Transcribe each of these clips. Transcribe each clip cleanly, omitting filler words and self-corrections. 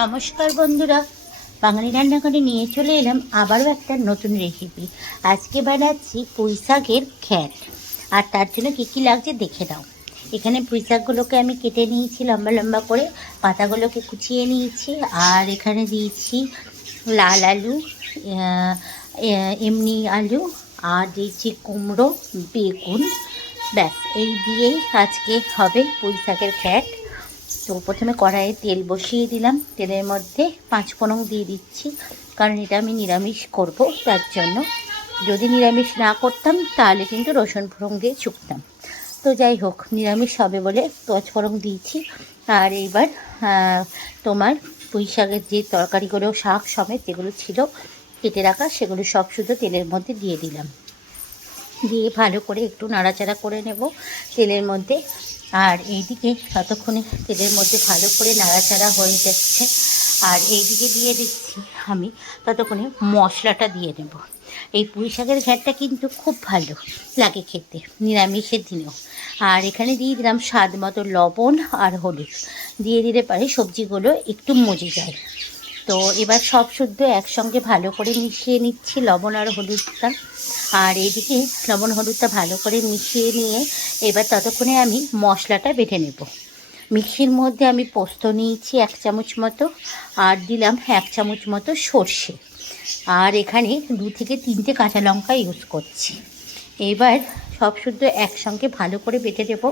নমস্কার বন্ধুরা, বাঙালি রান্নাঘরে নিয়ে চলে এলাম আবারও একটা নতুন রেসিপি। আজকে বানাচ্ছি পুঁই শাকের ঘ্যাট। আর তার জন্য কী কী লাগছে দেখে নাও। এখানে পুঁই শাকগুলোকে আমি কেটে নিয়েছি লম্বা লম্বা করে, পাতাগুলোকে কুচিয়ে নিয়েছি। আর এখানে দিয়েছি লাল আলু, এমনি আলু, আর দিয়েছি কুমড়ো, বেগুন। ব্যাস এই দিয়েই আজকে হবে পুঁই শাকের ঘ্যাট। তো প্রথমে কড়াইয়ে তেল বসিয়ে দিলাম, তেলের মধ্যে 5 ফোড়ন দিয়ে দিচ্ছি, কারণ এটা আমি নিরামিষ করব। তার জন্য যদি নিরামিষ না করতাম তাহলে কিন্তু রসুন ফোড়ন দিয়ে ছুকতাম। তো যাই হোক, নিরামিষ হবে বলে 5 ফোড়ন দিয়েছি। আর এইবার তোমার পুঁই শাকের যে তরকারিগুলো, শাক সমেত যেগুলো ছিল কেটে রাখা, সেগুলো সব শুধু তেলের মধ্যে দিয়ে দিলাম। দিয়ে ভালো করে একটু নাড়াচাড়া করে নেব তেলের মধ্যে। আর এইদিকে ততক্ষণে তেলের মধ্যে ভালো করে নাড়াচাড়া হয়ে যাচ্ছে। আর এইদিকে দিয়ে দিচ্ছি আমি ততক্ষণে মশলাটা দিয়ে নেব। এই পুঁই শাকের ঘ্যাটটা কিন্তু খুব ভালো লাগে খেতে নিরামিষের দিনেও। আর এখানে দিয়ে দিলাম স্বাদ মতো লবণ আর হলুদ। দিয়ে দিলে পারে সবজিগুলো একটু মজে যায়। তো এবার সব শুদ্ধ একসঙ্গে ভালো করে মিশিয়ে নিচ্ছি লবণ আর হলুদটা। আর এইদিকে লবণ হলুদটা ভালো করে মিশিয়ে নিয়ে এবার ততক্ষণে আমি মশলাটা বেটে নেব। মিক্সির মধ্যে আমি পোস্ত নিয়েছি 1 চামচ মতো, আর দিলাম 1 চামচ মতো সর্ষে। আর এখানে 2 থেকে 3টে কাঁচা লঙ্কা ইউজ করছি। এবার সব শুদ্ধ একসঙ্গে ভালো করে বেটে দেবো।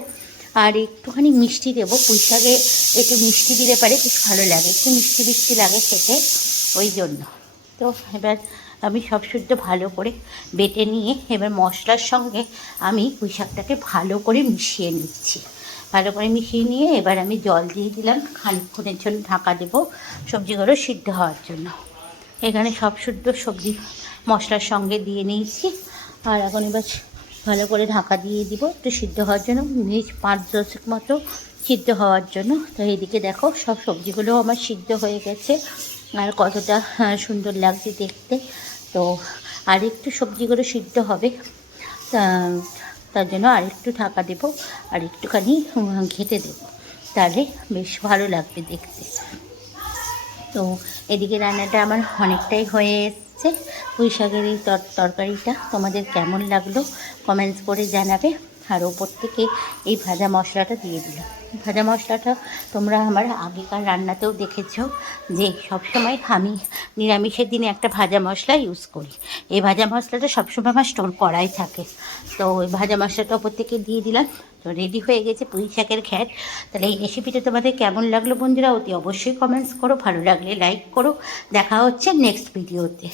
আর একটুখানি মিষ্টি দেবো, পুঁই শাকে একটু মিষ্টি দিলে পারে বেশ ভালো লাগে, একটু মিষ্টি মিষ্টি লাগে খেতে, ওই জন্য। তো এবার আমি সব শুদ্ধ ভালো করে বেটে নিয়ে এবার মশলার সঙ্গে আমি পুঁই শাকটাকে ভালো করে মিশিয়ে নিচ্ছি। ভালো করে মিশিয়ে নিয়ে এবার আমি জল দিয়ে দিলাম, খানিকক্ষণের জন্য ঢাকা দেবো সবজিগুলো সিদ্ধ হওয়ার জন্য। এখানে সব শুদ্ধ সবজি মশলার সঙ্গে দিয়ে নিয়েছি। আর এখন এবার ভালো করে ঢাকা দিয়ে দিব একটু সিদ্ধ হওয়ার জন্য, মিনিট 5-10 মতো সিদ্ধ হওয়ার জন্য। তো এইদিকে দেখো সব সবজিগুলো আমার সিদ্ধ হয়ে গেছে, আর কতটা সুন্দর লাগছে দেখতে। তো আর একটু সবজিগুলো সিদ্ধ হবে, তার জন্য আরেকটু ঢাকা দেবো আর একটুখানি ঘেঁটে দেবো, তাহলে বেশ ভালো লাগবে দেখতে। তো এদিকে রান্নাটা আমার অনেকটাই হয়ে এসছে। পুঁই শাকের এই তরকারিটা তোমাদের কেমন লাগলো কমেন্টস করে জানাবে। আর ওপর থেকে এই ভাজা মশলাটা দিয়ে দিলাম। ভাজা মশলাটা তোমরা আমার আগেকার রান্নাতেও দেখেছো যে সবসময় আমি নিরামিষের দিনে একটা ভাজা মশলা ইউজ করি। এই ভাজা মশলাটা সবসময় আমার স্টোর করাই থাকে। তো ওই ভাজা মশলাটা ওপর থেকে দিয়ে দিলাম। তো রেডি হয়ে গেছে পুঁই শাকের ঘ্যাট। তাহলে এই রেসিপিটা তোমাদের কেমন লাগলো বন্ধুরা, অতি অবশ্যই কমেন্টস করো, ভালো লাগলে লাইক করো। দেখা হচ্ছে নেক্সট ভিডিওতে।